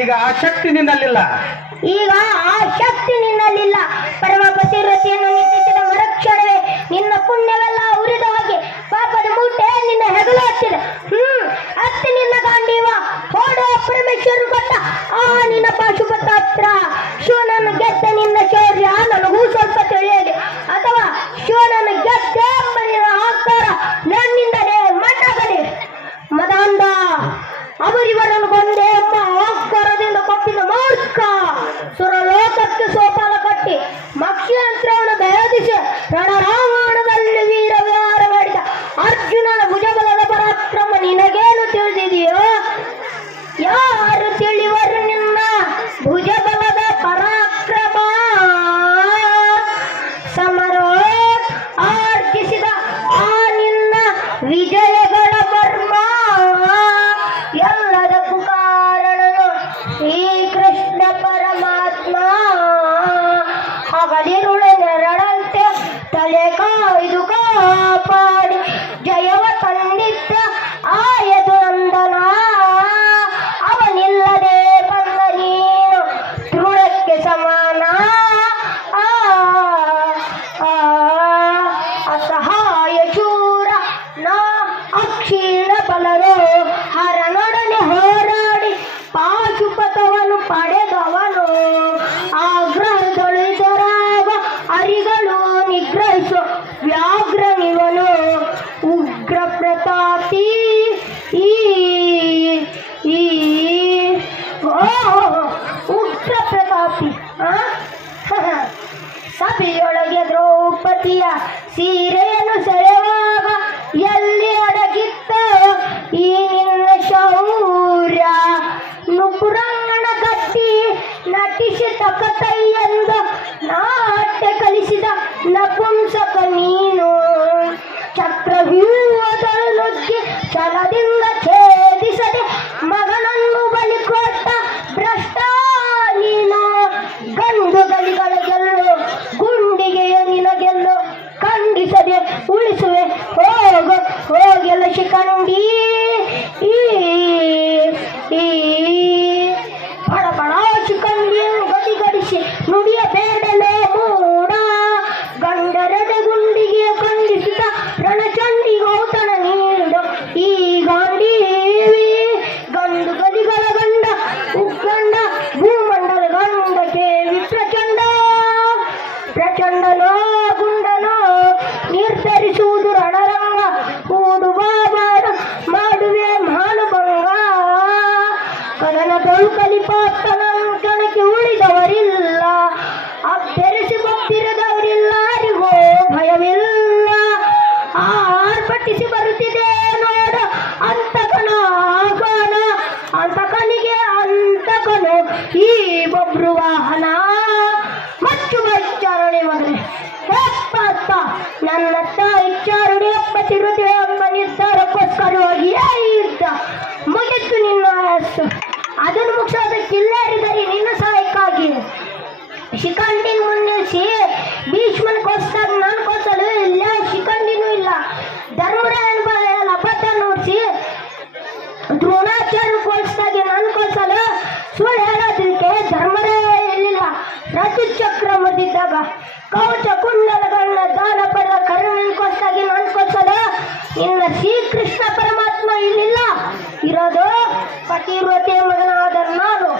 ಈಗ ಆ ಶಕ್ತಿ ನಿನ್ನಲ್ಲಿಲ್ಲ. ಈಗ ಆ ಶಕ್ತಿ ನಿನ್ನಲ್ಲಿಲ್ಲ. ಪರಮ ಪತಿವ್ರತೆಯನ್ನು ನಿಟ್ಟಿಸಿದ ಮರಕ್ಷಣವೇ ನಿನ್ನ ಪುಣ್ಯವೆಲ್ಲ ಉರಿದ ಹೋಗಿ ಪಾಪದ ಮೂಟೆ ನಿನ್ನ ಹೆಗಲು ಹತ್ತಿದೆ. ಅತ್ತೆ ನಿನ್ನ ಗಾಂಡೀವ ಹೋಡ ಪರಮೇಶ್ವರ ಕೊಟ್ಟ ಆ ನಿನ್ನ ಪಾಶುಪತಾಸ್ತ್ರ. ಶಿವನನ್ನು ಗೆದ್ದ ನಿನ್ನ ಶೌರ್ಯ ನನಗೂ ಸ್ವಲ್ಪ ತಿಳಿಯಲಿ, ಅಥವಾ ಶಿವನನ್ನು ಗೆದ್ದ ಎಂಬ ನಿನ್ನ ಆಕಾರ ನನ್ನಿಂದಲೇ ಮಣ್ಣಾಗಲಿ. ಮದಾಂಧ ಅವರಿವರನ್ನು ಕೊಂದೆ ಎಂಬ ಆಕಾರದಿಂದ ಕೊಪ್ಪಿದ ಮೂರ್ಖ ಸುರಲೋಕಕ್ಕೆ ಸೋಪಾಲ ಕಟ್ಟಿ ಮಕ್ಷಯಂತ್ರವನ್ನು ಭೇದಿಸಿ ರಣರಾಮಾಯಣದಲ್ಲಿ ವೀರ ವಿಹಾರ ಮಾಡಿದ ಅರ್ಜುನನ ಭುಜಬಲದ ಪರಾಕ್ರಮ ನಿನಗೇನು ತಿಳಿದಿದೆಯೋ? ಯಾರು ತಿಳಿವರು ನಿನ್ನ ಭುಜಬಲದ ಪರಾಕ್ರಮ? ಸಮರ ಆರ್ಜಿಸಿದ ಆ ನಿನ್ನ ವಿಜಯಗಳ ಮರ್ಮ ಎಲ್ಲದಕ್ಕೂ ಕಾರಣನು ಶ್ರೀಕೃಷ್ಣ ಪರಮಾತ್ಮ. ಹಗಲಿರುಳ ನೆರಳಂತೆ ತಲೆ ಕಾಯ್ದು ಕಾಪಾಡಿ ಜಯವ ತಂದಿದ್ದ ಆಯದು ನಂದನ. ಅವನಿಲ್ಲದೆ ಬಂದ ನೀನು ತೃಣಕ್ಕೆ ಸಮಾನ. ಅಸಹಾಯ ಶೂರ ನಾ ಅಕ್ಷೀಣ ಬಲರು ಹರನೊಡನೆ ಹೋರಾಡಿ ಪಾಶುಪತವನ್ನು ಪಡೆದವನು. ಆಗ್ರಹದೊಳಿದರಾಗ ಅರಿಗಳು ನಿಗ್ರಹಿಸು ವ್ಯಾಘ್ರನಿವನು. ಉಗ್ರ ಪ್ರತಾಪಿ ಉಗ್ರ ಪ್ರತಾಪಿ. ಸಭೆಯೊಳಗೆ ದ್ರೌಪದಿಯ ಸೀರೆಯನ್ನು ಸೆಳೆವಾಗ ಎಲ್ಲಿ ಅಡಗಿತ್ತ ಈ ನಿನ್ನ ಶೌರ್ಯ? ನುಪುರಂಗಣ ಕಟ್ಟಿ ನಟಿಸಿ ತಕತೈ ಎಂದು ನಾಟ್ಯ ಕಲಿಸಿದ ನಪುಂಸಕ ನೀನು. ಚಕ್ರವ್ಯೂಹದಳು ನುಗ್ಗಿ ಛಲದಿಂದ ಛೇದಿಸದೆ ಮಗನನ್ನು ಬಲಿ ಕೊಟ್ಟ ಭ್ರಷ್ಟ ನೀನು. ಗಂಡುಗಳಿಗಳ ಗೆಲ್ಲು ಗುಂಡಿಗೆಯ ನಿನಗೆಲ್ಲು ಖಂಡಿಸದೆ ಉಳಿಸುವೆ ಹೋಗೆಲ್ಲ ಶಿಖಂಡಿ. ಬಡ ಬಡ ಶಿಖಂಡಿಯನ್ನು ಗಡಿಗಡಿಸಿ ನುಡಿಯ ಬೇಡಲೇ ಮೂಡ. ಗಂಡರೆಡೆ ಗುಂಡಿಗೆ ಖಂಡಿಸಿದ ರಣಚಂಡಿ ಗೌತಣ ನೀಡು. ಈ ಗಾಂಡೀವಿ ಗಂಡು ಗದಿಗಳ ಗಂಡ ಉಗ್ಗಂಡ ಭೂಮಂಡಲ ಗಂಡ ಕೇವಿ ಪ್ರಚಂಡ. ಪ್ರಚಂಡನೋ ಗುಂಡನೋ ನಿರ್ಧರಿಸುವುದು ರಣರಂಗ. ಕೂಡು ಬಾಬಾರ ಮಾಡುವೆ ಮಾನುಭಂಗ. ಕದನದಳು ಕಲಿಪಾತನ ಕಣಕ್ಕೆ ಉಳಿದವರಿಲ್ಲ. ಅಬ್ಬೆರೆಸಿ ಗೊತ್ತಿರದವರಿಲ್ಲ. ಯಾರಿಗೋ ಭಯವಿಲ್ಲ. ಆರ್ಭಟಿಸಿ ಬರುತ್ತಿದೆ ನೋಡ ಅಂತಕನ ಆಗಾನ. ಅಂತಕನಿಗೆ ಅಂತಕನು ಈ ಬೊಬ್ರು ವಾಹನ. ಮಚ್ಚು ಇಚ್ಚಾರಣೆ ಮಗನೆ ಹೆಪ್ಪತ್ತ ನನ್ನತ್ತ ಇಚ್ಚಾರಣೆ ಎಪ್ಪತ್ತಿರುತ್ತದೆ ಎಂಬ ನಿರ್ಧಾರಕ್ಕೋಸ್ಕರವಾಗಿ ಯುದ್ಧ ಮುಗಿತು. ನಿನ್ನ ಆಯಸ್ಸು ಅದನ್ನು ಮುಗಿಸೋದ ಕಿಲ್ಲಾರಿದರೆ ನಿನ್ನ ಸಹಾಯಕ್ಕಾಗಿ ಶಿಖಂಡಿನ ಮುನ್ನಿಸಿ ಭೀಷ್ಮನ ಕೊಸ್ತಾಗ ನಾನು ಕೊಸಲು ಇಲ್ಲ. ಶಿಖಂಡಿನೂ ಇಲ್ಲ. ಧರ್ಮರಾಯನ ಅಬದ್ಧ ನೋಡಿಸಿ ದ್ರೋಣಾಚಾರ್ಯ ಕೊಲ್ಸ್ದಾಗೆ ನಾನು ಕೊಲ್ಸಲು ಸುಳ್ಳು ಹೇಳೋದಕ್ಕೆ ಧರ್ಮರಾಯ ಇರಲಿಲ್ಲ. ರಥಚಕ್ರ ಮುರಿದಿದ್ದಾಗ ಕವಚ ಕುಂಡಲಗಳನ್ನ ದಾನ ಪಡೆದ ಕರ್ಣನ ಕೊಸ್ತಾಗಿ ನಾನು ಕೊಲ್ಸಲು ಇನ್ನ ಶ್ರೀಕೃಷ್ಣ ಪರಮಾತ್ಮ ಇರಲಿಲ್ಲ. ಇರೋದು ಪತಿವ್ರತೆ ಮಗನಾದ ನಾನು.